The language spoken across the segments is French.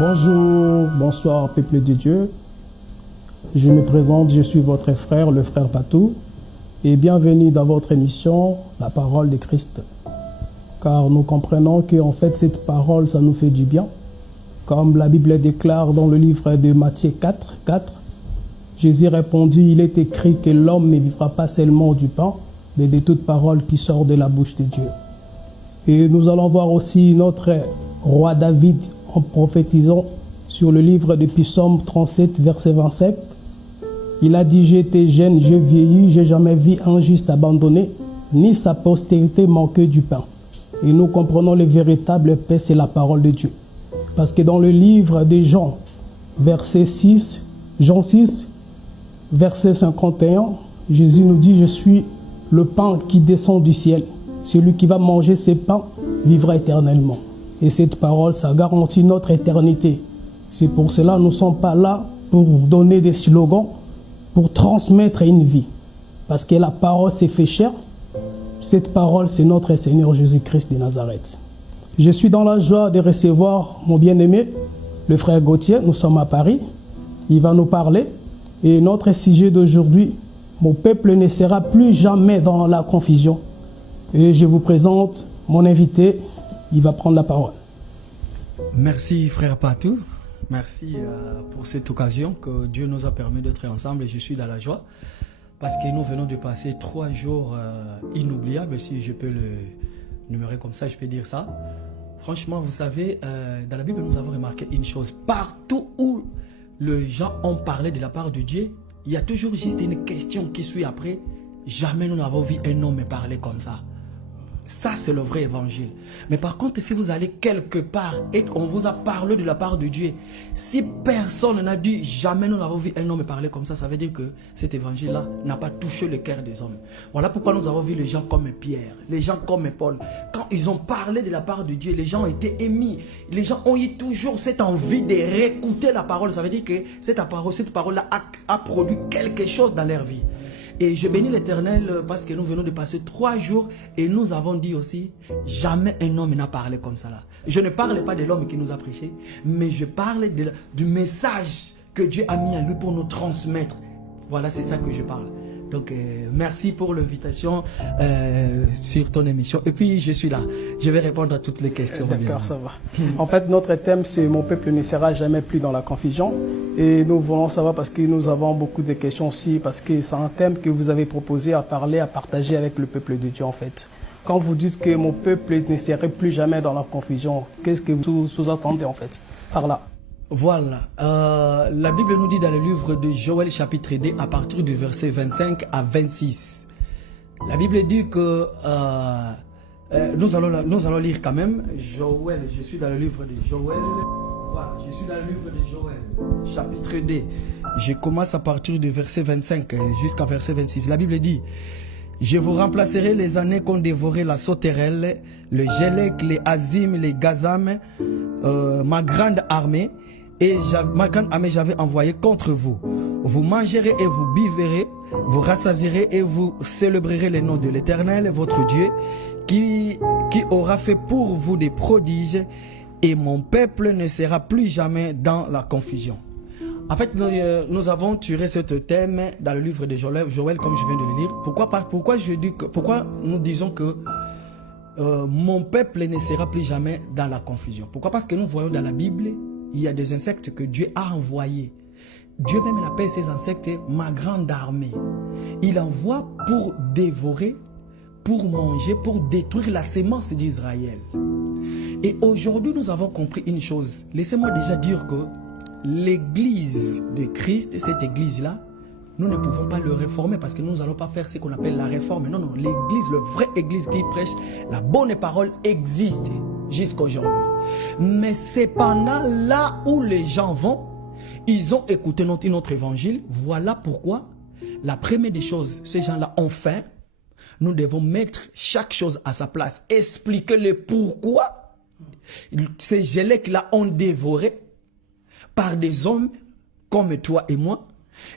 Bonjour, bonsoir peuple de Dieu. Je me présente, je suis votre frère, le frère Patou, et bienvenue dans votre émission, La Parole de Christ. Car nous comprenons qu'en fait cette parole, ça nous fait du bien. Comme la Bible déclare dans le livre de Matthieu 4, Jésus répondit, il est écrit que l'homme ne vivra pas seulement du pain, mais de toute parole qui sort de la bouche de Dieu. Et nous allons voir aussi notre roi David en prophétisant sur le livre de Psaume 37, verset 25. Il a dit, j'étais jeune, je vieillis, j'ai jamais vu un juste abandonné, ni sa postérité manquer du pain. Et nous comprenons le véritable paix, c'est la parole de Dieu. Parce que dans le livre de Jean, Jean 6, verset 51, Jésus nous dit, je suis le pain qui descend du ciel. Celui qui va manger ce pain vivra éternellement. Et cette parole, ça garantit notre éternité. C'est pour cela que nous ne sommes pas là pour donner des slogans, pour transmettre une vie. Parce que la parole s'est fait chair. Cette parole, c'est notre Seigneur Jésus-Christ de Nazareth. Je suis dans la joie de recevoir mon bien-aimé, le frère Gauthier. Nous sommes à Paris. Il va nous parler. Et notre sujet d'aujourd'hui, mon peuple ne sera plus jamais dans la confusion. Et je vous présente mon invité. Il va prendre la parole. Merci frère Patou. Merci pour cette occasion que Dieu nous a permis d'être ensemble et je suis dans la joie parce que nous venons de passer 3 jours inoubliables, si je peux le numérer comme ça, je peux dire ça. Franchement, vous savez, dans la Bible, nous avons remarqué une chose. Partout où les gens ont parlé de la part de Dieu, il y a toujours juste une question qui suit après. Jamais nous n'avons vu un homme parler comme ça. Ça, c'est le vrai évangile. Mais par contre, si vous allez quelque part et qu'on vous a parlé de la part de Dieu, si personne n'a dit jamais nous n'avons vu un homme parler comme ça veut dire que cet évangile-là n'a pas touché le cœur des hommes. Voilà pourquoi nous avons vu les gens comme Pierre, les gens comme Paul. Quand ils ont parlé de la part de Dieu, les gens ont été émis. Les gens ont eu toujours cette envie de réécouter la parole. Ça veut dire que cette parole-là a produit quelque chose dans leur vie. Et je bénis l'Éternel parce que nous venons de passer 3 jours et nous avons dit aussi, jamais un homme n'a parlé comme ça là. Je ne parle pas de l'homme qui nous a prêché, mais je parle du message que Dieu a mis en lui pour nous transmettre. Voilà, c'est ça que je parle. Donc, merci pour l'invitation sur ton émission. Et puis, je suis là. Je vais répondre à toutes les questions. D'accord, ça va. En fait, notre thème, c'est « Mon peuple ne sera jamais plus dans la confusion ». Et nous voulons savoir parce que nous avons beaucoup de questions aussi, parce que c'est un thème que vous avez proposé à parler, à partager avec le peuple de Dieu, en fait. Quand vous dites que « Mon peuple ne serait plus jamais dans la confusion », qu'est-ce que vous sous-entendez, en fait, par là? Voilà, la Bible nous dit dans le livre de Joël chapitre 2 à partir du verset 25 à 26. La Bible dit que, nous allons lire quand même, Joël, je suis dans le livre de Joël, voilà, je suis dans le livre de Joël, chapitre 2. Je commence à partir du verset 25 jusqu'à verset 26. La Bible dit, je vous remplacerai les années qu'ont dévoré la sauterelle, le Gélec, les Azim, les Gazam, ma grande armée, et ma grande armée j'avais envoyé contre vous. Vous mangerez et vous biverez, vous rassasierez et vous célébrerez le nom de l'Éternel, votre Dieu, qui aura fait pour vous des prodiges, et mon peuple ne sera plus jamais dans la confusion. En fait, nous avons tiré ce thème dans le livre de Joël, comme je viens de le lire. Pourquoi nous disons que mon peuple ne sera plus jamais dans la confusion? Pourquoi? Parce que nous voyons dans la Bible, il y a des insectes que Dieu a envoyés. Dieu même appelle ces insectes ma grande armée. Il envoie pour dévorer, pour manger, pour détruire la sémence d'Israël. Et aujourd'hui, nous avons compris une chose. Laissez-moi déjà dire que l'église de Christ, cette église-là, nous ne pouvons pas le réformer parce que nous n'allons pas faire ce qu'on appelle la réforme. Non, non, l'église, le vrai église qui prêche la bonne parole existe jusqu'à aujourd'hui. Mais cependant, là où les gens vont, ils ont écouté notre évangile. Voilà pourquoi, la première des choses, ces gens-là ont faim. Nous devons mettre chaque chose à sa place. Expliquer le pourquoi ces Gélec-là ont dévoré par des hommes comme toi et moi.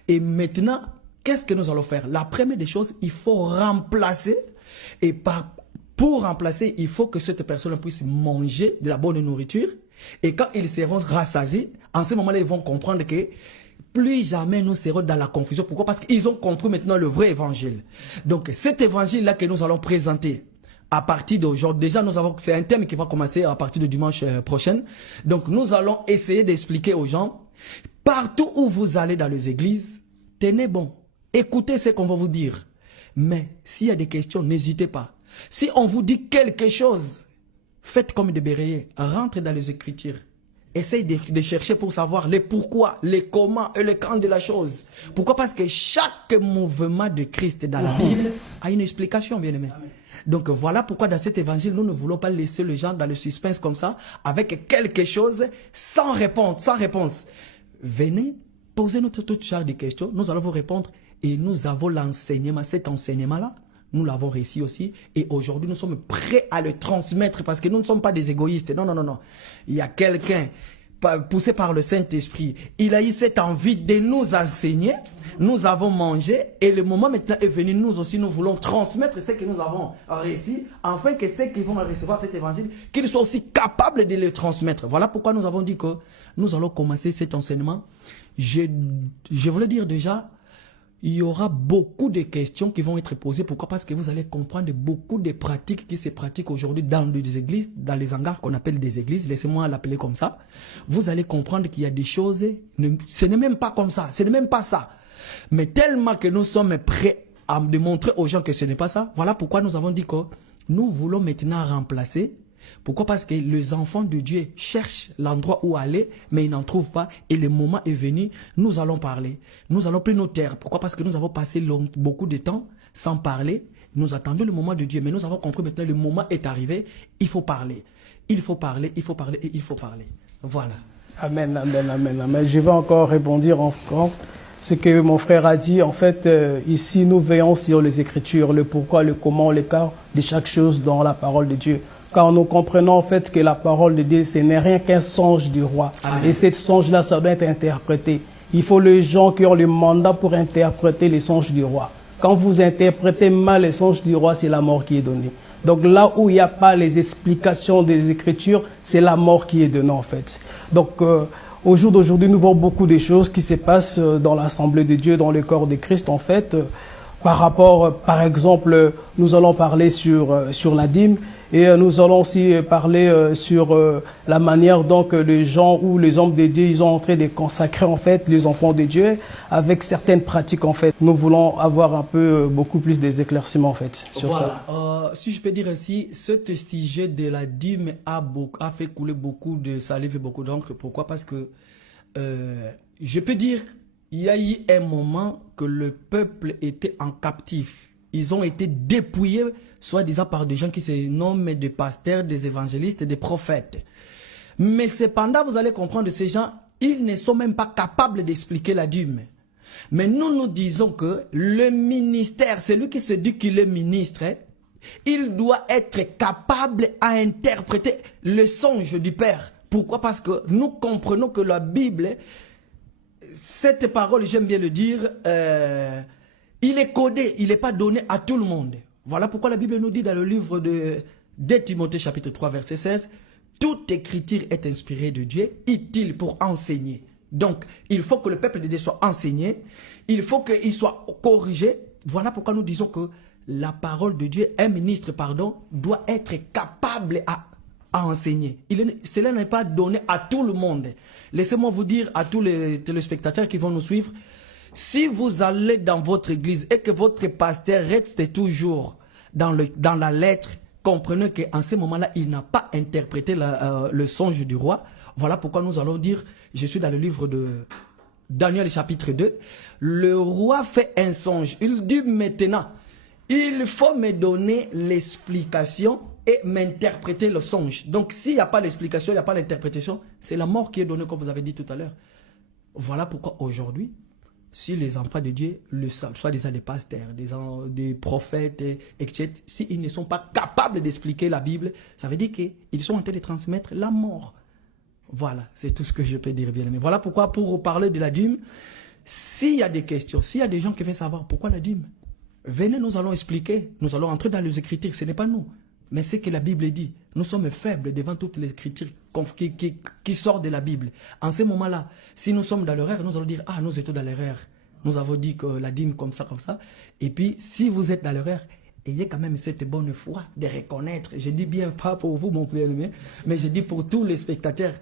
Et maintenant, qu'est-ce que nous allons faire? La première des choses, il faut remplacer. Et pour remplacer, il faut que cette personne puisse manger de la bonne nourriture. Et quand ils seront rassasiés, en ce moment-là, ils vont comprendre que plus jamais nous serons dans la confusion. Pourquoi? Parce qu'ils ont compris maintenant le vrai évangile. Donc cet évangile-là que nous allons présenter à partir d'aujourd'hui, déjà c'est un thème qui va commencer à partir de dimanche prochain. Donc nous allons essayer d'expliquer aux gens, partout où vous allez dans les églises, tenez bon, écoutez ce qu'on va vous dire. Mais s'il y a des questions, n'hésitez pas. Si on vous dit quelque chose, faites comme des béraillés, rentrez dans les Écritures. Essayez de chercher pour savoir les pourquoi, les comment et le quand de la chose. Pourquoi? Parce que chaque mouvement de Christ dans la Bible a une explication, bien aimé. Donc voilà pourquoi dans cet évangile, nous ne voulons pas laisser les gens dans le suspense comme ça, avec quelque chose sans réponse. Venez, posez-nous toutes sortes de questions, nous allons vous répondre et nous avons l'enseignement, cet enseignement-là. Nous l'avons réussi aussi et aujourd'hui nous sommes prêts à le transmettre parce que nous ne sommes pas des égoïstes. Non, non, non, non. Il y a quelqu'un poussé par le Saint-Esprit. Il a eu cette envie de nous enseigner. Nous avons mangé et le moment maintenant est venu. Nous aussi, nous voulons transmettre ce que nous avons réussi afin que ceux qui vont recevoir cet évangile, qu'ils soient aussi capables de le transmettre. Voilà pourquoi nous avons dit que nous allons commencer cet enseignement. Je voulais dire déjà, il y aura beaucoup de questions qui vont être posées. Pourquoi? Parce que vous allez comprendre beaucoup de pratiques qui se pratiquent aujourd'hui dans les églises, dans les hangars qu'on appelle des églises. Laissez-moi l'appeler comme ça. Vous allez comprendre qu'il y a des choses, ce n'est même pas comme ça, ce n'est même pas ça. Mais tellement que nous sommes prêts à démontrer aux gens que ce n'est pas ça. Voilà pourquoi nous avons dit que nous voulons maintenant remplacer. Pourquoi? Parce que les enfants de Dieu cherchent l'endroit où aller, mais ils n'en trouvent pas. Et le moment est venu, nous allons parler. Nous allons plus nous taire. Pourquoi? Parce que nous avons passé beaucoup de temps sans parler. Nous attendons le moment de Dieu, mais nous avons compris maintenant le moment est arrivé. Il faut parler. Il faut parler, il faut parler et il faut parler. Voilà. Amen, amen, amen, amen. Je vais encore rebondir encore. Ce que mon frère a dit, en fait, ici, nous veillons sur les Écritures, le pourquoi, le comment, le quand de chaque chose dans la parole de Dieu. Car nous comprenons en fait que la parole de Dieu, ce n'est rien qu'un songe du roi. Amen. Et ce songe-là, ça doit être interprété. Il faut les gens qui ont le mandat pour interpréter les songes du roi. Quand vous interprétez mal les songes du roi, c'est la mort qui est donnée. Donc là où il n'y a pas les explications des Écritures, c'est la mort qui est donnée en fait. Donc au jour d'aujourd'hui, nous voyons beaucoup de choses qui se passent dans l'Assemblée de Dieu, dans le corps de Christ en fait. Par rapport, par exemple, nous allons parler sur la dîme. Et nous allons aussi parler sur la manière dont les gens ou les hommes de Dieu, ils ont en train de consacrer en fait les enfants de Dieu avec certaines pratiques en fait. Nous voulons avoir un peu beaucoup plus des éclaircissements en fait sur ça. Si je peux dire ainsi, ce sujet de la dîme a fait couler beaucoup de salive et beaucoup d'encre. Pourquoi? Parce que je peux dire, il y a eu un moment que le peuple était en captif. Ils ont été dépouillés, soi-disant par des gens qui se nomment des pasteurs, des évangélistes, des prophètes. Mais cependant, vous allez comprendre, ces gens, ils ne sont même pas capables d'expliquer la dîme. Mais nous disons que le ministère, celui qui se dit qu'il est ministre, il doit être capable à interpréter le songe du Père. Pourquoi? Parce que nous comprenons que la Bible, cette parole, j'aime bien le dire, il est codé, il n'est pas donné à tout le monde. Voilà pourquoi la Bible nous dit dans le livre de Timothée chapitre 3 verset 16, toute écriture est inspirée de Dieu, utile pour enseigner. Donc, il faut que le peuple de Dieu soit enseigné, il faut qu'il soit corrigé. Voilà pourquoi nous disons que la parole de Dieu, un ministre, doit être capable à enseigner. Cela n'est pas donné à tout le monde. Laissez-moi vous dire à tous les téléspectateurs qui vont nous suivre, si vous allez dans votre église et que votre pasteur reste toujours dans la lettre, comprenez qu'en ce moment-là, il n'a pas interprété le songe du roi. Voilà pourquoi nous allons dire, je suis dans le livre de Daniel chapitre 2, le roi fait un songe. Il dit maintenant, il faut me donner l'explication et m'interpréter le songe. Donc s'il n'y a pas l'explication, il n'y a pas l'interprétation, c'est la mort qui est donnée comme vous avez dit tout à l'heure. Voilà pourquoi aujourd'hui, si les enfants de Dieu, soit des pasteurs, des prophètes, etc., s'ils ne sont pas capables d'expliquer la Bible, ça veut dire qu'ils sont en train de transmettre la mort. Voilà, c'est tout ce que je peux dire, bien aimé. Voilà pourquoi, pour parler de la dîme, s'il y a des questions, s'il y a des gens qui veulent savoir pourquoi la dîme, venez, nous allons expliquer. Nous allons entrer dans les Écritures, ce n'est pas nous. Mais c'est que la Bible dit. Nous sommes faibles devant toutes les écritures qui sortent de la Bible. En ce moment-là, si nous sommes dans l'erreur, nous allons dire, ah, nous étions dans l'erreur. Nous avons dit que la dîme comme ça, comme ça. Et puis, si vous êtes dans l'erreur, ayez quand même cette bonne foi de reconnaître. Je dis bien pas pour vous, mon bien-aimé, mais je dis pour tous les spectateurs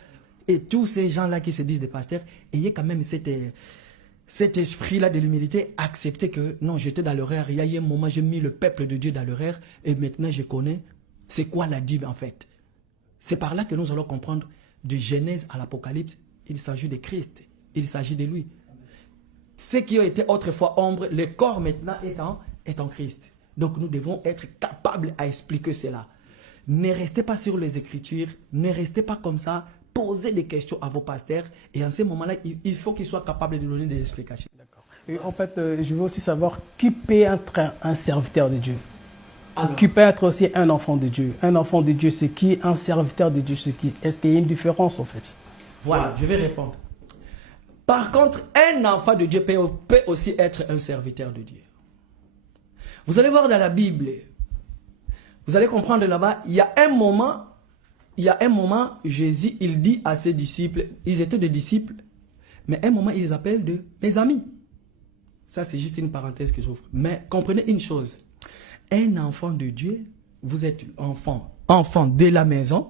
et tous ces gens-là qui se disent des pasteurs, ayez quand même cet esprit-là de l'humilité, acceptez que non, j'étais dans l'erreur. Il y a eu un moment, j'ai mis le peuple de Dieu dans l'erreur et maintenant je connais c'est quoi la dîme en fait. C'est par là que nous allons comprendre de Genèse à l'Apocalypse, il s'agit de Christ, il s'agit de lui. Ceux qui ont été autrefois ombre, le corps maintenant est en Christ. Donc nous devons être capables à expliquer cela. Ne restez pas sur les Écritures, ne restez pas comme ça, posez des questions à vos pasteurs et en ce moment-là, il faut qu'ils soient capables de donner des explications. Et en fait, je veux aussi savoir qui peut être un serviteur de Dieu. Alors, Qui peut être aussi un enfant de Dieu. Un enfant de Dieu, c'est qui? Un serviteur de Dieu, c'est qui? Est-ce qu'il y a une différence en fait? voilà, je vais répondre. Par contre, un enfant de Dieu peut aussi être un serviteur de Dieu. Vous allez voir dans la Bible, vous allez comprendre là-bas, il y a un moment, Jésus, il dit à ses disciples, ils étaient des disciples, mais un moment, il les appelle de mes amis. Ça, c'est juste une parenthèse que j'ouvre. Mais comprenez une chose. Un enfant de Dieu, vous êtes enfant de la maison.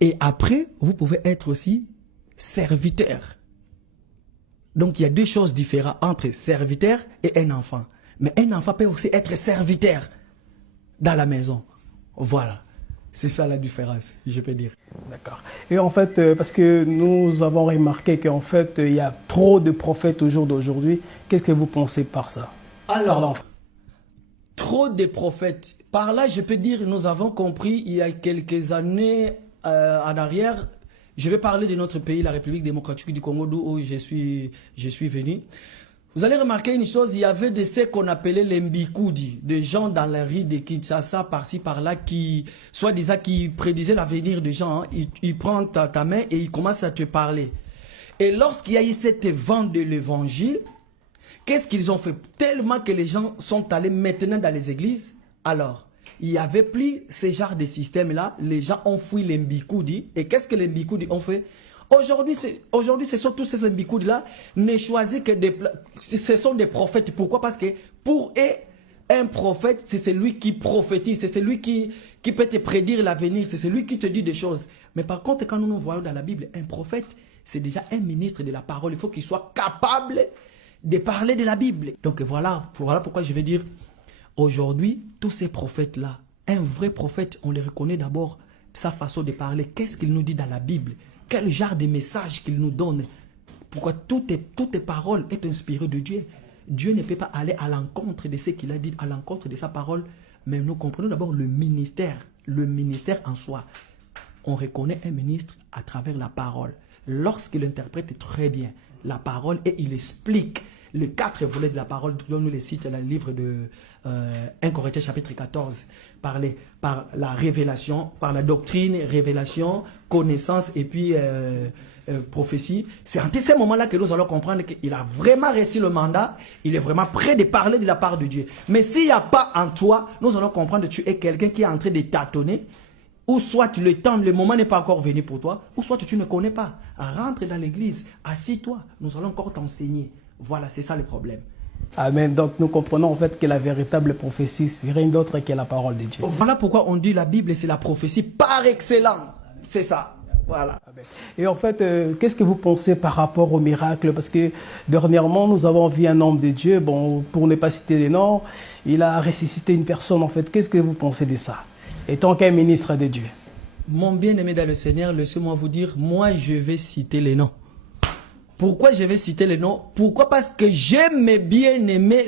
Et après, vous pouvez être aussi serviteur. Donc, il y a deux choses différentes entre serviteur et un enfant. Mais un enfant peut aussi être serviteur dans la maison. Voilà. C'est ça la différence, je peux dire. D'accord. Et en fait, parce que nous avons remarqué qu'en fait, il y a trop de prophètes au jour d'aujourd'hui. Qu'est-ce que vous pensez par ça? Alors, trop de prophètes. Par là, je peux dire, nous avons compris il y a quelques années en arrière, je vais parler de notre pays, la République démocratique du Congo, d'où je suis venu. Vous allez remarquer une chose, il y avait de ce qu'on appelait les mbikoudi, des gens dans la rue de Kinshasa, par-ci, par-là, qui, soi-disant, qui prédisaient l'avenir des gens. Hein. Ils prennent ta main et ils commencent à te parler. Et lorsqu'il y a eu cette vente de l'évangile, qu'est-ce qu'ils ont fait? Tellement que les gens sont allés maintenant dans les églises. Alors, il n'y avait plus ce genre de système-là. Les gens ont fui les mbikoudi. Et qu'est-ce que les mbikoudi ont fait? Aujourd'hui, ce sont tous ces mbikoudi-là ne choisissent que ce sont des prophètes. Pourquoi? Parce que pour eux, un prophète, c'est celui qui prophétise, c'est celui qui peut te prédire l'avenir, c'est celui qui te dit des choses. Mais par contre, quand nous voyons dans la Bible, un prophète, c'est déjà un ministre de la parole. Il faut qu'il soit capable de parler de la Bible. Donc voilà pourquoi je vais dire, aujourd'hui, tous ces prophètes-là, un vrai prophète, on les reconnaît d'abord sa façon de parler. Qu'est-ce qu'il nous dit dans la Bible? Quel genre de message qu'il nous donne? Pourquoi toutes les paroles sont inspirées de Dieu? Dieu ne peut pas aller à l'encontre de ce qu'il a dit, à l'encontre de sa parole. Mais nous comprenons d'abord le ministère en soi. On reconnaît un ministre à travers la parole. Lorsqu'il interprète très bien la parole et il explique les 4 volets de la parole, dont nous les cite dans le livre de 1 Corinthiens chapitre 14, par la révélation, par la doctrine, révélation, connaissance et puis prophétie. C'est en ces moments-là que nous allons comprendre qu'il a vraiment réussi le mandat, il est vraiment prêt de parler de la part de Dieu. Mais s'il n'y a pas en toi, nous allons comprendre que tu es quelqu'un qui est en train de tâtonner, ou soit le moment n'est pas encore venu pour toi, ou soit tu ne connais pas. Rentre dans l'église, assis-toi, nous allons encore t'enseigner. Voilà, c'est ça le problème. Amen. Donc nous comprenons en fait que la véritable prophétie, c'est rien d'autre que la parole de Dieu. Voilà pourquoi on dit la Bible, c'est la prophétie par excellence. C'est ça. Voilà. Et en fait, qu'est-ce que vous pensez par rapport au miracle? Parce que dernièrement, nous avons vu un homme de Dieu, bon, pour ne pas citer les noms, il a ressuscité une personne en fait. Qu'est-ce que vous pensez de ça? Étant qu'un ministre de Dieu. Mon bien-aimé dans le Seigneur, laissez-moi vous dire, moi je vais citer les noms. Pourquoi je vais citer les noms? Pourquoi? Parce que j'aime mes bien-aimés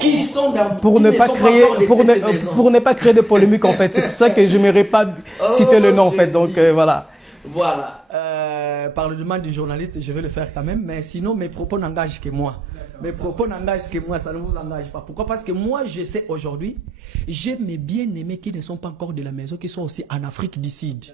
qui sont dans pour ne pas créer de polémique en fait. C'est pour ça que je n'aimerais pas citer le nom en fait. Donc voilà. Voilà. Par le demande du journaliste, je vais le faire quand même. Mais sinon, mes propos n'engagent que moi. Mes propos n'engagent que moi, ça ne vous engage pas. Pourquoi? Parce que moi, je sais aujourd'hui, j'ai mes bien-aimés qui ne sont pas encore de la maison, qui sont aussi en Afrique du Sud.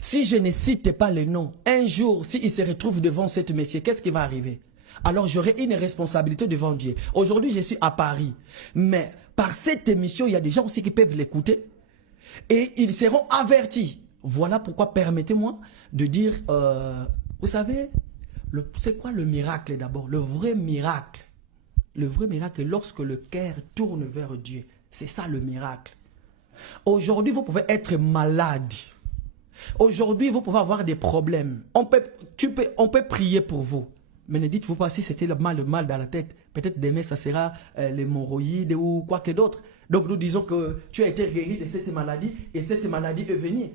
Si je ne cite pas les noms, un jour, s'ils se retrouvent devant cette messieurs, qu'est-ce qui va arriver? Alors j'aurai une responsabilité devant Dieu. Aujourd'hui, je suis à Paris. Mais par cette émission, il y a des gens aussi qui peuvent l'écouter. et ils seront avertis. Voilà pourquoi permettez-moi de dire, vous savez, c'est quoi le miracle d'abord? Le vrai miracle est lorsque le cœur tourne vers Dieu. C'est ça le miracle. Aujourd'hui, vous pouvez être malade. Aujourd'hui, vous pouvez avoir des problèmes. On peut prier pour vous. Mais ne dites-vous pas si c'était le mal dans la tête. Peut-être demain, ça sera l'hémorroïde ou quoi que d'autre. Donc nous disons que tu as été guéri de cette maladie et cette maladie est venue.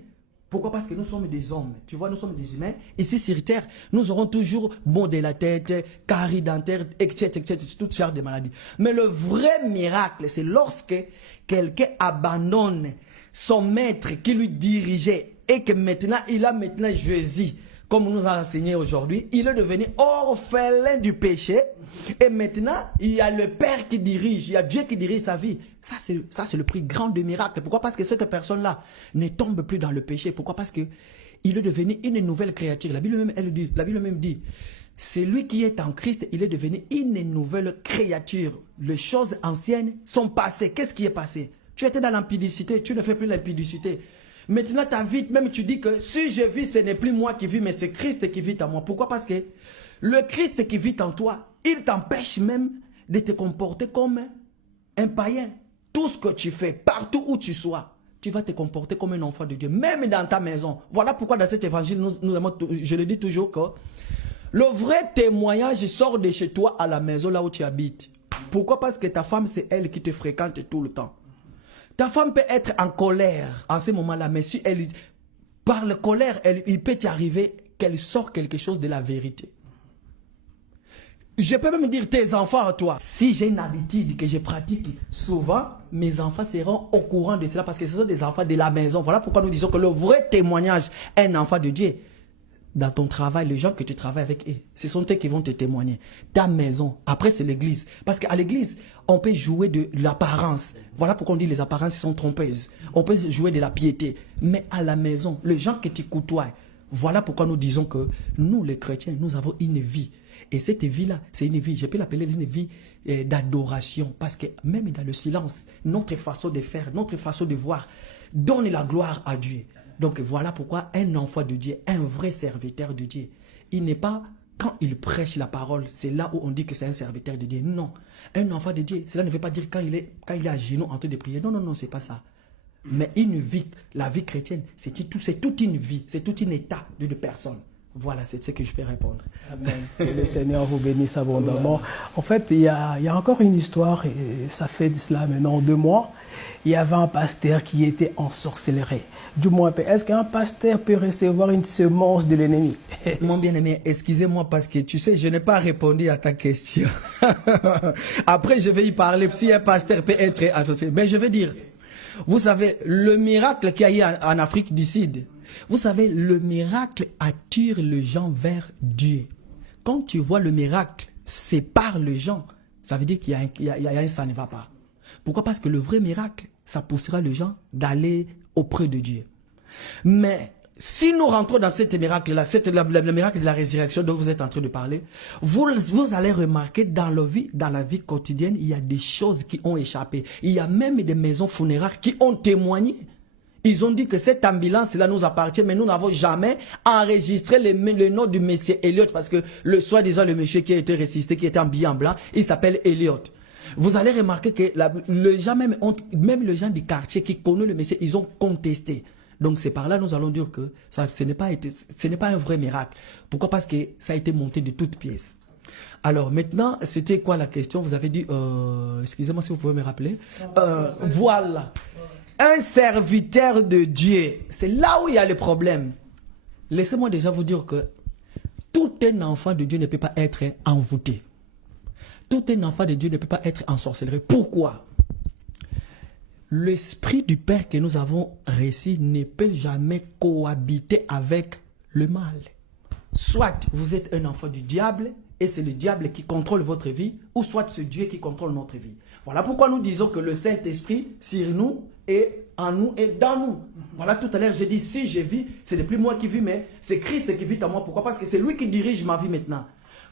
Pourquoi? Parce que nous sommes des hommes. Tu vois, nous sommes des humains. Ici sur terre, nous aurons toujours maux de la tête, caries dentaires, etc. Toutes sortes de maladies. Mais le vrai miracle, c'est lorsque quelqu'un abandonne son maître qui lui dirigeait et que maintenant, il a maintenant Jésus. Comme nous a enseigné aujourd'hui, il est devenu orphelin du péché. Et maintenant, il y a le Père qui dirige, il y a Dieu qui dirige sa vie. Ça, c'est le prix grand du miracle. Pourquoi? Parce que cette personne-là ne tombe plus dans le péché. Pourquoi? Parce que il est devenu une nouvelle créature. La Bible même dit, c'est lui qui est en Christ, il est devenu une nouvelle créature. Les choses anciennes sont passées. Qu'est-ce qui est passé? Tu étais dans l'impudicité, tu ne fais plus l'impudicité. Maintenant, ta vie, même tu dis que si je vis, ce n'est plus moi qui vis, mais c'est Christ qui vit en moi. Pourquoi? Parce que le Christ qui vit en toi, il t'empêche même de te comporter comme un païen. Tout ce que tu fais, partout où tu sois, tu vas te comporter comme un enfant de Dieu, même dans ta maison. Voilà pourquoi dans cet évangile, je le dis toujours que le vrai témoignage sort de chez toi à la maison, là où tu habites. Pourquoi? Parce que ta femme, c'est elle qui te fréquente tout le temps. Ta femme peut être en colère en ce moment-là, mais si elle parle colère, il peut y arriver qu'elle sort quelque chose de la vérité. Je peux même dire tes enfants à toi. Si j'ai une habitude que je pratique souvent, mes enfants seront au courant de cela parce que ce sont des enfants de la maison. Voilà pourquoi nous disons que le vrai témoignage est un enfant de Dieu. Dans ton travail, les gens que tu travailles avec eux, ce sont eux qui vont te témoigner. Ta maison, après c'est l'église. Parce qu'à l'église, on peut jouer de l'apparence. Voilà pourquoi on dit les apparences sont trompeuses. On peut jouer de la piété. Mais à la maison, les gens que tu côtoies, voilà pourquoi nous disons que nous les chrétiens, nous avons une vie. Et cette vie-là, c'est une vie, je peux l'appeler une vie d'adoration. Parce que même dans le silence, notre façon de faire, notre façon de voir, donne la gloire à Dieu. Donc voilà pourquoi un enfant de Dieu, un vrai serviteur de Dieu, il n'est pas, quand il prêche la parole, c'est là où on dit que c'est un serviteur de Dieu. Non, un enfant de Dieu, cela ne veut pas dire quand il est à genoux en train de prier. Non, non, non, c'est pas ça. Mais une vie, la vie chrétienne, c'est toute une vie, c'est tout un état d'une personne. Voilà, c'est ce que je peux répondre. Amen. Que le Seigneur vous bénisse abondamment. En fait, il y a encore une histoire, et ça fait de cela maintenant 2 mois. Il y avait un pasteur qui était ensorcelé. Du moins, est-ce qu'un pasteur peut recevoir une semence de l'ennemi? Mon bien-aimé, excusez-moi parce que tu sais, je n'ai pas répondu à ta question. Après, je vais y parler si un pasteur peut être ensorcelé. Mais je veux dire, vous savez, le miracle qu'il y a eu en Afrique du Sud, vous savez, le miracle attire les gens vers Dieu. Quand tu vois le miracle sépare les gens, ça veut dire qu'il y a un ça ne va pas. Pourquoi? Parce que le vrai miracle, ça poussera les gens d'aller auprès de Dieu. Mais si nous rentrons dans ce miracle-là, le miracle de la résurrection dont vous êtes en train de parler, vous allez remarquer dans la vie quotidienne, il y a des choses qui ont échappé. Il y a même des maisons funéraires qui ont témoigné. Ils ont dit que cette ambulance-là nous appartient, mais nous n'avons jamais enregistré le nom du monsieur Elliot, parce que soi-disant le monsieur qui a été ressuscité, qui était habillé en blanc, il s'appelle Elliot. Vous allez remarquer que les gens, même les gens du quartier qui connaissent le monsieur, ils ont contesté. Donc c'est par là nous allons dire que ce n'est pas un vrai miracle. Pourquoi? Parce que ça a été monté de toutes pièces. Alors maintenant, c'était quoi la question? Vous avez dit, excusez-moi si vous pouvez me rappeler. Voilà. Un serviteur de Dieu, c'est là où il y a le problème. Laissez-moi déjà vous dire que tout un enfant de Dieu ne peut pas être envoûté. Tout un enfant de Dieu ne peut pas être ensorcelé. Pourquoi? L'esprit du Père que nous avons reçu ne peut jamais cohabiter avec le mal. Soit vous êtes un enfant du diable et c'est le diable qui contrôle votre vie, ou soit c'est Dieu qui contrôle notre vie. Voilà pourquoi nous disons que le Saint-Esprit sur nous et en nous et dans nous. Voilà, tout à l'heure j'ai dit, si je vis, ce n'est plus moi qui vis, mais c'est Christ qui vit en moi. Pourquoi? Parce que c'est lui qui dirige ma vie maintenant.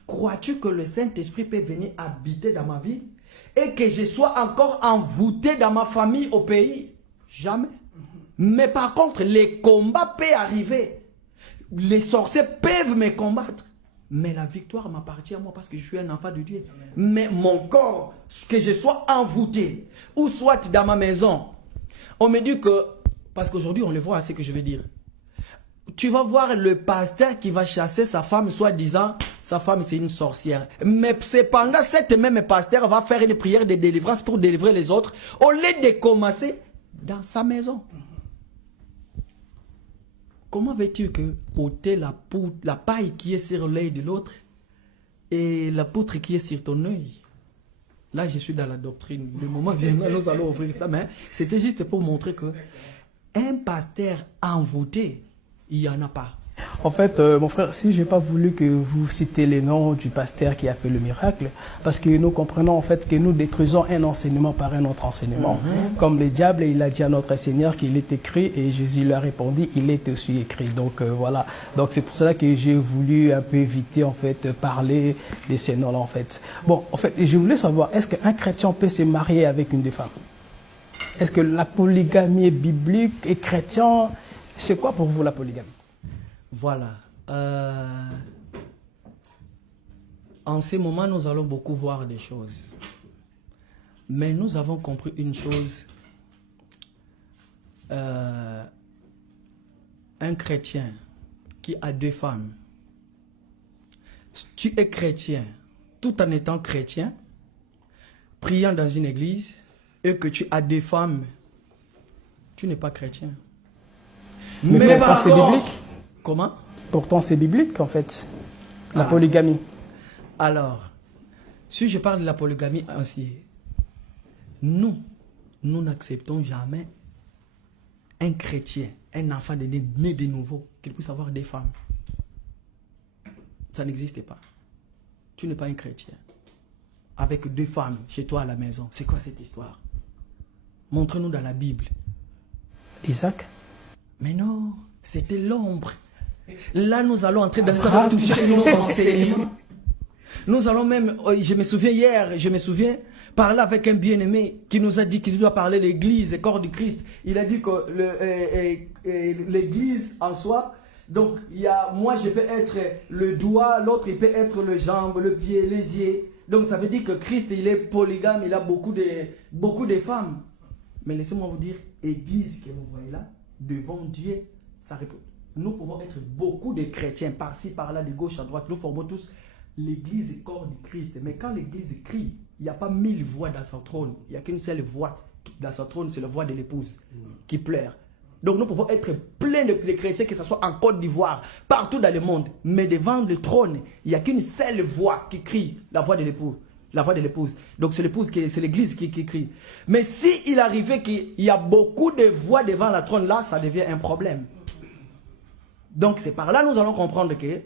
Crois-tu que le Saint-Esprit peut venir habiter dans ma vie et que je sois encore envoûté dans ma famille au pays? Jamais. Mais par contre, les combats peuvent arriver. Les sorciers peuvent me combattre. Mais la victoire m'appartient à moi parce que je suis un enfant de Dieu. Mais mon corps, que je sois envoûté, ou soit dans ma maison, on me dit que, parce qu'aujourd'hui on le voit, c'est ce que je veux dire. Tu vas voir le pasteur qui va chasser sa femme, soit disant, sa femme c'est une sorcière. Mais cependant, cette même pasteur va faire une prière de délivrance pour délivrer les autres, au lieu de commencer dans sa maison. Comment veux-tu que ôter la paille qui est sur l'œil de l'autre et la poutre qui est sur ton œil? Là, je suis dans la doctrine. Le moment viendra, nous allons ouvrir ça. Mais c'était juste pour montrer que un pasteur envoûté, il n'y en a pas. En fait, mon frère, si je n'ai pas voulu que vous citez les noms du pasteur qui a fait le miracle, parce que nous comprenons en fait que nous détruisons un enseignement par un autre enseignement. Comme le diable, il a dit à notre Seigneur qu'il est écrit et Jésus lui a répondu, il est aussi écrit. Donc voilà. Donc c'est pour cela que j'ai voulu un peu éviter en fait parler de ces noms-là en fait. Bon, en fait, je voulais savoir, est-ce qu'un chrétien peut se marier avec une des femmes? Est-ce que la polygamie est biblique et chrétien? C'est quoi pour vous la polygamie? Voilà. En ce moment, nous allons beaucoup voir des choses. Mais nous avons compris une chose. Un chrétien qui a deux femmes. Tu es chrétien, tout en étant chrétien, priant dans une église, et que tu as deux femmes, tu n'es pas chrétien. Mais par c'est biblique. Comment? Pourtant, c'est biblique, en fait, la polygamie. Alors, si je parle de la polygamie ainsi, nous n'acceptons jamais un chrétien, un enfant né de nouveau, qu'il puisse avoir des femmes. Ça n'existe pas. Tu n'es pas un chrétien. Avec deux femmes chez toi à la maison. C'est quoi cette histoire? Montre-nous dans la Bible. Isaac? Mais non, c'était l'ombre. Là, nous allons entrer dans un toucher notre enseignement. Nous allons même, je me souviens hier, parler avec un bien-aimé qui nous a dit qu'il doit parler de l'église, le corps du Christ. Il a dit que l'église en soi, donc moi je peux être le doigt, l'autre il peut être le jambe, le pied, les yeux. Donc ça veut dire que Christ il est polygame, il a beaucoup de femmes. Mais laissez-moi vous dire, église que vous voyez là, devant Dieu, ça répond. Nous pouvons être beaucoup de chrétiens, par-ci, par-là, de gauche à droite. Nous formons tous l'église et corps du Christ. Mais quand l'église crie, il n'y a pas 1000 voix dans son trône. Il n'y a qu'une seule voix dans son trône, c'est la voix de l'épouse qui pleure. Donc nous pouvons être pleins de chrétiens, que ce soit en Côte d'Ivoire, partout dans le monde. Mais devant le trône, il n'y a qu'une seule voix qui crie, la voix de l'épouse. La voix de l'épouse. Donc c'est l'épouse, c'est l'église qui crie. Mais s'il arrivait qu'il y a beaucoup de voix devant la trône, là, ça devient un problème. Donc c'est par là nous allons comprendre que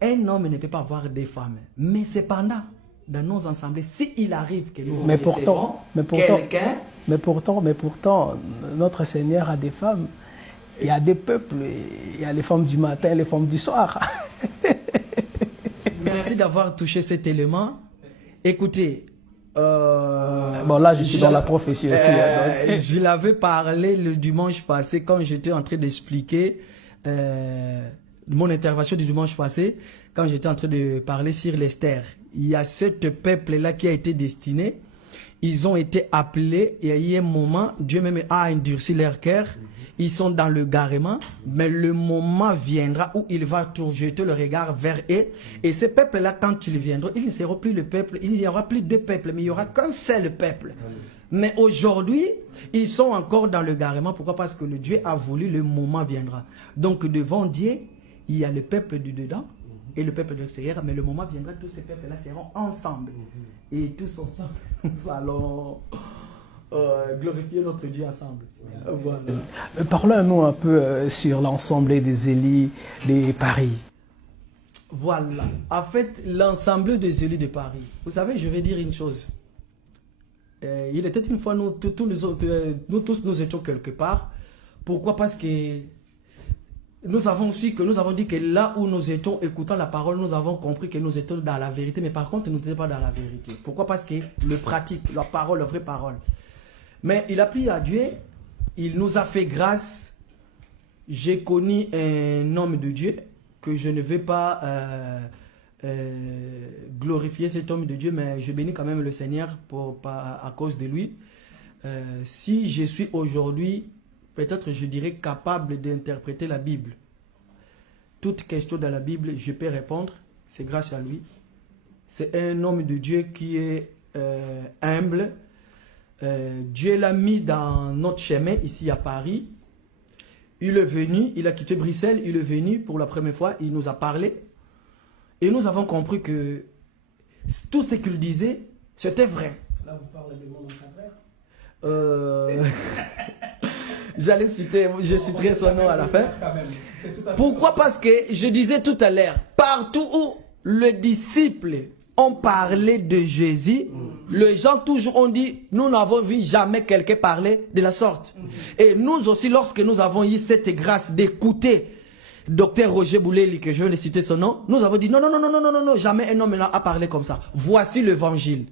un homme ne peut pas avoir des femmes. Mais cependant, dans nos assemblées, s'il arrive que nous quelqu'un... Mais pourtant, notre Seigneur a des femmes. Il y a des peuples. Il y a les femmes du matin, les femmes du soir. Merci d'avoir touché cet élément. Écoutez... bon là je suis dans la prophétie aussi. Je l'avais parlé le dimanche passé quand j'étais en train d'expliquer mon intervention du dimanche passé, quand j'étais en train de parler sur l'Esther. Il y a ce peuple là qui a été destiné, ils ont été appelés et il y a un moment, Dieu même a endurci leur cœur. Ils sont dans le garement, mais le moment viendra où il va jeter le regard vers eux. Et ce peuple-là, quand il viendra, il ne sera plus le peuple, il n'y aura plus deux peuples, mais il n'y aura qu'un seul peuple. Mais aujourd'hui, ils sont encore dans le garement. Pourquoi? Parce que le Dieu a voulu, le moment viendra. Donc devant Dieu, il y a le peuple du dedans et le peuple de l'extérieur, mais le moment viendra, tous ces peuples-là seront ensemble. Et tous ensemble, nous allons... glorifier notre Dieu ensemble. Voilà. Parlons-nous un peu sur l'ensemble des élus de Paris. Voilà. En fait, l'ensemble des élus de Paris. Vous savez, je vais dire une chose. Il était une fois, nous tous nous étions quelque part. Pourquoi? Parce que nous avons dit que là où nous étions écoutant la parole, nous avons compris que nous étions dans la vérité. Mais par contre, nous n'étions pas dans la vérité. Pourquoi? Parce que le pratique, la parole, la vraie parole. Mais il a pris à Dieu il nous a fait grâce. J'ai connu un homme de Dieu que je ne vais pas glorifier cet homme de Dieu, mais je bénis quand même le Seigneur à cause de lui. Si je suis aujourd'hui, peut-être je dirais capable d'interpréter la Bible. Toute question dans la Bible, je peux répondre. C'est grâce à lui. C'est un homme de Dieu qui est humble. Dieu l'a mis dans notre chemin ici à Paris. Il est venu, il a quitté Bruxelles, il est venu pour la première fois, il nous a parlé. Et nous avons compris que tout ce qu'il disait, c'était vrai. Là, vous parlez de mon encadreur. J'allais citer, je citerai son nom à la fin. Pourquoi? Parce que je disais tout à l'heure, partout où les disciples ont parlé de Jésus, les gens toujours ont dit, nous n'avons vu jamais quelqu'un parler de la sorte. Et nous aussi, lorsque nous avons eu cette grâce d'écouter Dr Roger Bouleli, que je vais citer son nom, nous avons dit, non, non, non, non, non, non, non, jamais un homme n'a parlé comme ça. Voici l'évangile.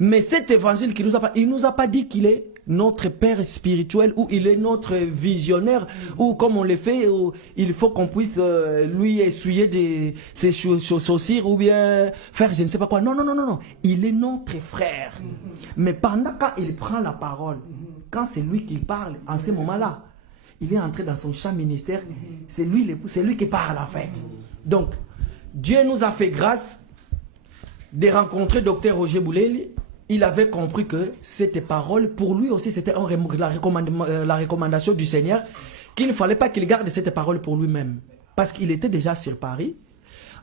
Mais cet évangile qu'il nous a pas, il nous a pas dit qu'il est notre père spirituel ou il est notre visionnaire ou comme on le fait, il faut qu'on puisse lui essuyer ses chaussures ou bien faire je ne sais pas quoi. Non, non, non, non, non. Il est notre frère. Mais pendant quand il prend la parole, quand c'est lui qui parle, en ce moment-là, il est entré dans son champ ministère. C'est lui qui parle en fait. Donc, Dieu nous a fait grâce de rencontrer Dr Roger Bouleli. Il avait compris que cette parole, pour lui aussi, c'était la recommandation du Seigneur, qu'il ne fallait pas qu'il garde cette parole pour lui-même. Parce qu'il était déjà sur Paris.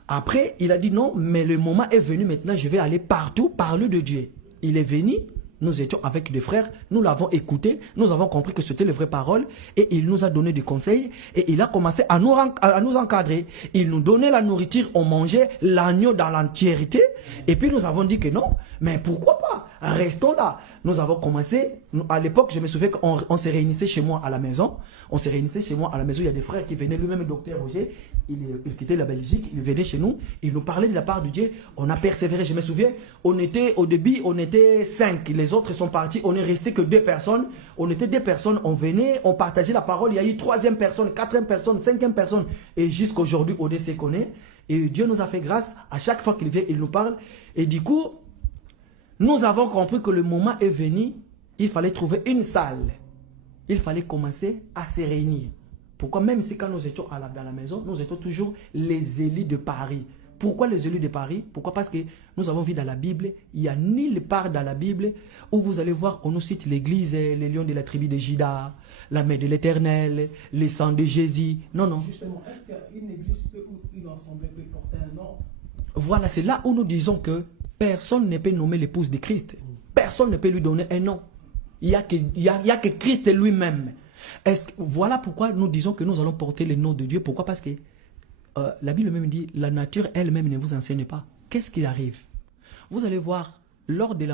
Après, il a dit non, mais le moment est venu maintenant, je vais aller partout parler de Dieu. Il est venu, nous étions avec des frères, nous l'avons écouté, nous avons compris que c'était les vraies paroles, et il nous a donné des conseils, et il a commencé à nous encadrer. Il nous donnait la nourriture, on mangeait l'agneau dans l'entièreté, et puis nous avons dit que non, mais pourquoi pas, restons là. Nous avons commencé, à l'époque, je me souviens qu'on se réunissait chez moi à la maison, il y a des frères qui venaient, lui-même, docteur Roger, il quittait la Belgique, il venait chez nous, il nous parlait de la part de Dieu, on a persévéré, je me souviens, au début, on était 5, les autres sont partis, on est resté que 2 personnes, on était 2 personnes, on venait, on partageait la parole, il y a eu 3e personne, 4e personne, 5e personne, et jusqu'à aujourd'hui, on se connaît, et Dieu nous a fait grâce, à chaque fois qu'il vient, il nous parle, et du coup, nous avons compris que le moment est venu, il fallait trouver une salle, il fallait commencer à se réunir. Pourquoi? Même si quand nous étions dans la maison, nous étions toujours les élus de Paris. Pourquoi les élus de Paris? Pourquoi? Parce que nous avons vu dans la Bible, il n'y a nulle part dans la Bible où vous allez voir, on nous cite l'église, les lions de la tribu de Juda, la main de l'Éternel, les sangs de Jésus. Non, non. Justement, est-ce qu'une église peut, ou une assemblée peut porter un nom? Voilà, c'est là où nous disons que personne ne peut nommer l'épouse de Christ. Personne ne peut lui donner un nom. Il n'y a que Christ lui-même. Voilà pourquoi nous disons que nous allons porter le nom de Dieu. Pourquoi? Parce que la Bible même dit, la nature elle-même ne vous enseigne pas. Qu'est-ce qui arrive? Vous allez voir, lors du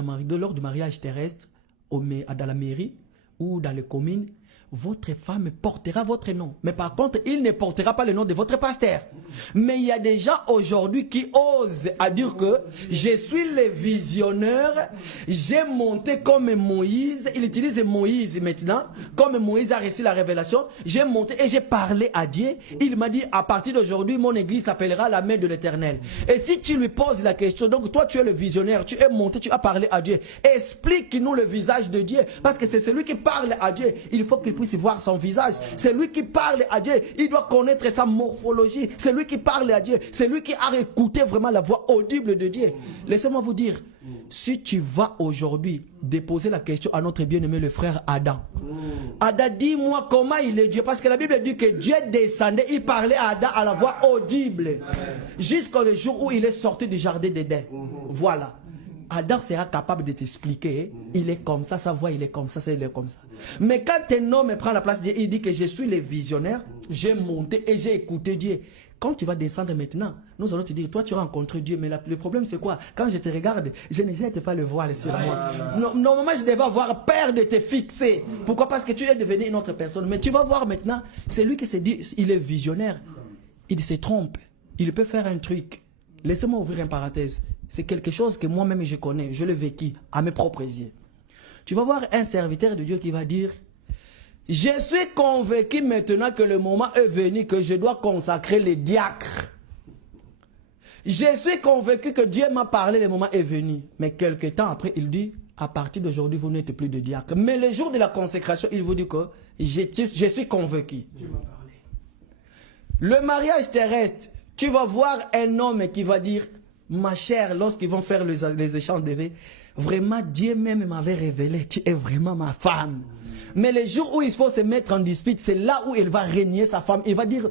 mariage terrestre, dans la mairie ou dans les communes, votre femme portera votre nom. Mais par contre, il ne portera pas le nom de votre pasteur. Mais il y a des gens aujourd'hui qui osent à dire que je suis le visionnaire, j'ai monté comme Moïse, il utilise Moïse maintenant, comme Moïse a reçu la révélation, j'ai monté et j'ai parlé à Dieu. Il m'a dit, à partir d'aujourd'hui, mon église s'appellera la main de l'Éternel. Et si tu lui poses la question, donc toi tu es le visionnaire, tu es monté, tu as parlé à Dieu, explique-nous le visage de Dieu, parce que c'est celui qui parle à Dieu, il faut qu'il puisse voir son visage. C'est lui qui parle à Dieu. Il doit connaître sa morphologie. C'est lui qui parle à Dieu. C'est lui qui a écouté vraiment la voix audible de Dieu. Laissez-moi vous dire, si tu vas aujourd'hui déposer la question à notre bien-aimé le frère Adam. Adam, dis-moi comment il est Dieu. Parce que la Bible dit que Dieu descendait, il parlait à Adam à la voix audible. Jusqu'au jour où il est sorti du jardin d'Éden. Voilà. Adam sera capable de t'expliquer, il est comme ça, sa voix il est comme ça, il est comme ça. Mais quand un homme prend la place de Dieu, il dit que je suis le visionnaire, j'ai monté et j'ai écouté Dieu. Quand tu vas descendre maintenant, nous allons te dire, toi tu as rencontré Dieu, mais le problème c'est quoi? Quand je te regarde, je ne jette pas le voile sur moi. Normalement je devais avoir peur de te fixer. Pourquoi? Parce que tu es devenu une autre personne. Mais tu vas voir maintenant, c'est lui qui se dit, il est visionnaire. Il se trompe. Il peut faire un truc. Laissez-moi ouvrir une parenthèse. C'est quelque chose que moi-même je connais, je l'ai vécu à mes propres yeux. Tu vas voir un serviteur de Dieu qui va dire, Je suis convaincu maintenant que le moment est venu que je dois consacrer les diacres. Je suis convaincu que Dieu m'a parlé, le moment est venu. Mais quelque temps après, il dit, à partir d'aujourd'hui, vous n'êtes plus de diacre. Mais le jour de la consécration, il vous dit que je suis convaincu. Dieu m'a parlé. Le mariage terrestre, tu vas voir un homme qui va dire, ma chère, lorsqu'ils vont faire les échanges de vie, vraiment Dieu même m'avait révélé, tu es vraiment ma femme. Mais le jour où il faut se mettre en dispute, c'est là où il va régner sa femme. Il va dire,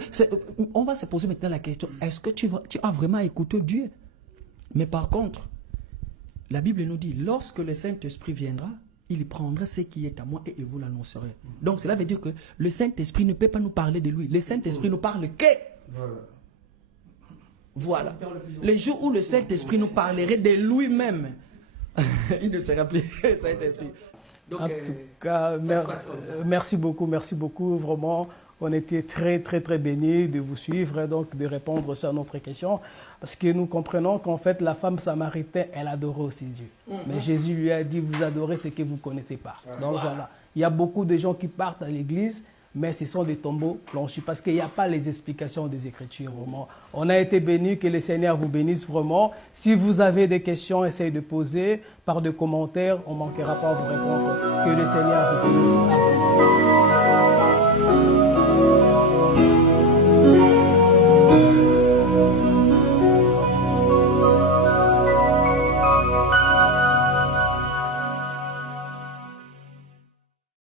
on va se poser maintenant la question, est-ce que tu as vraiment écouté Dieu? Mais par contre, la Bible nous dit, lorsque le Saint-Esprit viendra, il prendra ce qui est à moi et il vous l'annoncera. Donc cela veut dire que le Saint-Esprit ne peut pas nous parler de lui. Le Saint-Esprit nous parle que... Voilà. Le jour où le Saint-Esprit nous parlerait de lui-même, il ne sera plus le Saint-Esprit. Donc, en tout cas, merci beaucoup, vraiment. On était très bénis de vous suivre et donc de répondre sur notre question. Parce que nous comprenons qu'en fait, la femme samaritaine, elle adorait aussi Dieu. Mais Jésus lui a dit, vous adorez ce que vous ne connaissez pas. Donc voilà, il y a beaucoup de gens qui partent à l'église, mais ce sont des tombeaux blanchis parce qu'il n'y a pas les explications des Écritures. Vraiment. On a été bénis, que le Seigneur vous bénisse vraiment. Si vous avez des questions, essayez de poser par des commentaires. On ne manquera pas à vous répondre. Que le Seigneur vous bénisse. Amen.